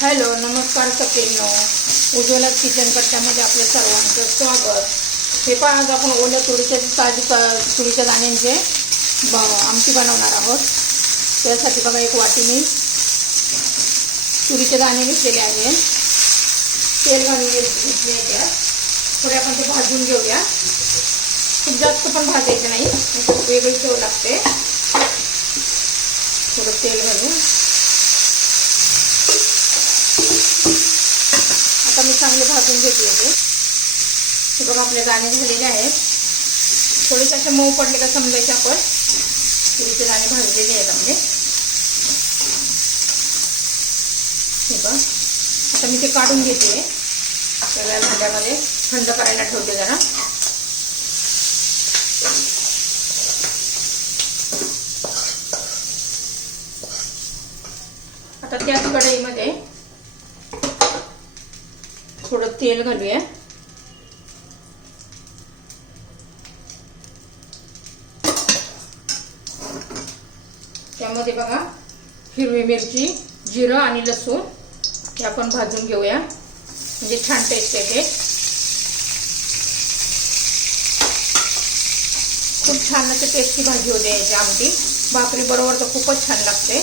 Hello नमस्कार सगळ्यांनो Ujjwala kitchen कट्ट्यामध्ये आपल्या सर्वांचं स्वागत. हे पण आज आपण ओल्या तुरीच्या ताजी तुरीच्या दाण्यांचे ब आमटी बनवणार आहोत. त्यासाठी बघा एक वाटी मी तुरीचे दाणे घेतलेले आहे. तेल घालून घेतले आहे थोडे आपण ते भाजून घेऊया. खूप जास्त पण भाजायचं नाही. वेगळी चव लागते. थोडं तेल घालून. मी चांगले भाजून घेतले होते हे बघा आपले दाणे झालेले आहेत. थोडेसे असे मऊ पडले का समजायचे आपण. तुरीचे दाणे भाजलेले आहेत आपले. हे बघ. आता मी ते काढून घेते. वेगळ्या भांड्यामध्ये थंड करायला ठेवते जरा. आता त्याच कढईमध्ये थोडं तेल घालूया. त्यामध्ये बघा हिरवी मिरची जिरं आणि लसूण हे आपण भाजून घेऊया. म्हणजे छान टेस्ट येते. खूप छान अशी टेस्टी भाजी होते याची आमटी. भाकरी बरोबर तर खूपच छान लागते.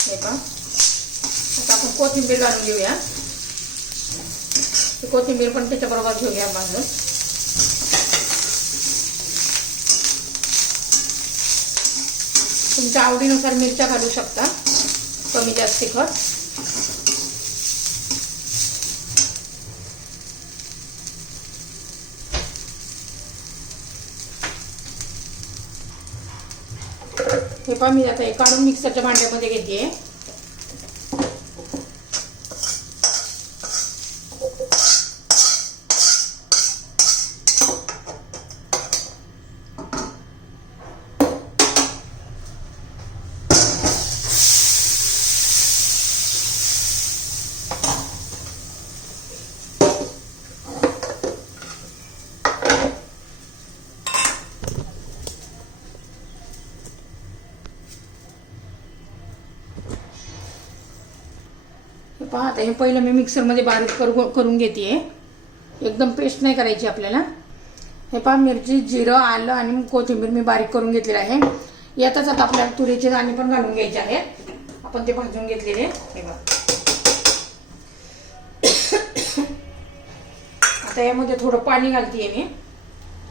हे पहा. आता आपण कोथिंबीर घालून घेऊया. कोथिंबीर पण त्याच्याबरोबर घेऊया बांधून तुमच्या आवडीनुसार मिरच्या घालू शकता. कमी जास्त तिखट हे पण मी आता हे काढून मिक्सरच्या भांड्यामध्ये घेते. पहा आता हे पहिलं मी मिक्सरमध्ये बारीक करू करून घेते एकदम पेस्ट नाही करायची आपल्याला. हे पहा मिरची जिरं आलं आणि कोथिंबीर मी बारीक करून घेतलेलं आहे. यातच आता आपल्याला तुरीचे दाणे पण घालून घ्यायचे आहेत. आपण ते भाजून घेतलेले. हे बघा. आता यामध्ये थोडं पाणी घालते मी.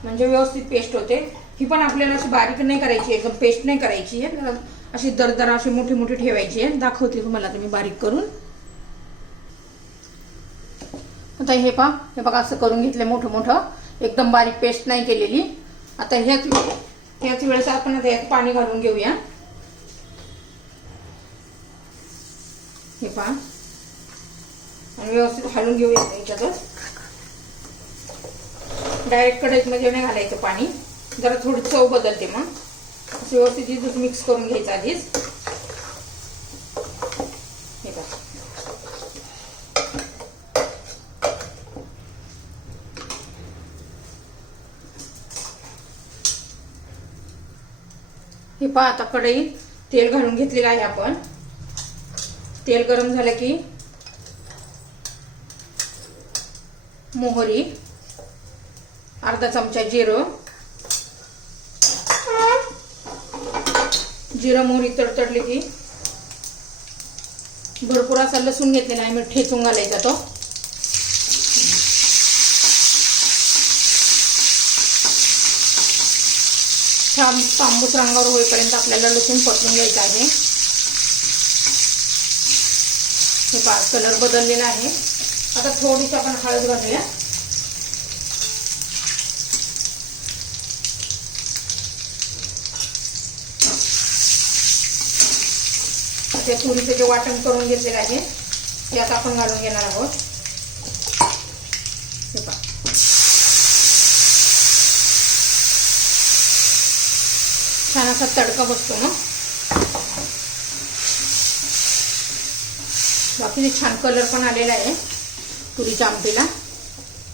म्हणजे व्यवस्थित पेस्ट होते. ही पण आपल्याला अशी बारीक नाही करायची एकदम पेस्ट नाही करायची. आहे अशी दरदर अशी मोठी मोठी ठेवायची आहे. दाखवते तुम्हाला तुम्ही बारीक करून. आता हे पहा. हे बघा असं करून घेतलं मोठं मोठं. एकदम बारीक पेस्ट नाही केलेली. आता ह्याच ह्याच वेळेस आपण आता यात पाणी घालून घेऊया. हे पहा. आणि व्यवस्थित घालून घेऊया याच्यातच. डायरेक्ट कढईमध्ये नाही घालायचं पाणी. जरा थोडी चव बदलते मग. असं व्यवस्थित इथंच मिक्स करून घ्यायचं आधीच हे पहा हे पहा आता कढईत तेल घालून घेतलेलं आहे आपण. तेल गरम झालं की मोहरी अर्धा चमचा जिरं जिरं मोहरी तडतडली की भरपूर असा लसूण घेतलेला आहे मी ठेचून घालायचा तो. छान तांबूस रंगावर होईपर्यंत आपल्याला लसूण परतून घ्यायचं आहे. हे पा कलर बदललेला आहे. आता थोडीशी आपण हळद घालूया. ते तुरीचं जे वाटण करून घेतलेलं आहे ते आता आपण घालून घेणार आहोत. छान असा तडका बसतो ना. बाकी छान कलर पण आलेला आहे तुरीच्या आमटीला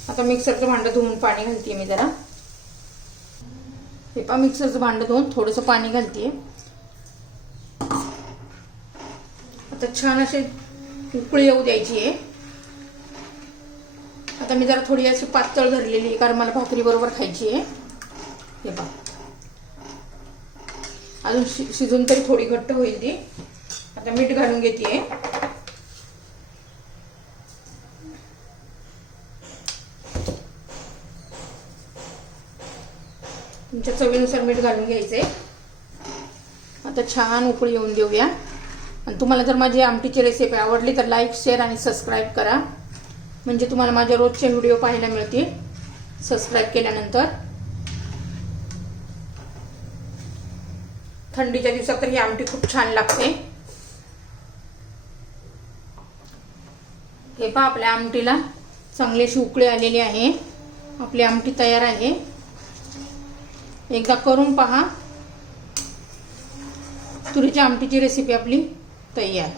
आता मिक्सरचं भांडं धुवून पाणी घालते मी जरा. हे पा मिक्सरचं भांडं धुवून थोडंसं पाणी घालते आता छान असे उकळी येऊ द्यायची आहे आता मी जरा थोडी अशी पातळ धरलेली आहे कारण मला भाकरी बरोबर खायची आहे हे पा अजून शि शिजून तरी थोडी घट्ट होईल ती. आता मीठ घालून घेते तुमच्या चवीनुसार मीठ घालून घ्यायचंय. आता छान उकळी येऊन देऊया. आणि तुम्हाला जर माझी आमटीची रेसिपी आवडली तर लाईक शेअर आणि सबस्क्राईब करा. म्हणजे तुम्हाला माझ्या रोजचे व्हिडिओ पाहायला मिळतील. सबस्क्राईब केल्यानंतर. थंडीच्या दिवसात तर ही आमटी खूप छान लागते. हे पहा आपल्या आमटीला. चांगली अशी उकळी आलेली आहे. आपली आमटी तयार आहे. एकदा करून पहा. तुरीच्या आमटीची रेसिपी आपली तयार.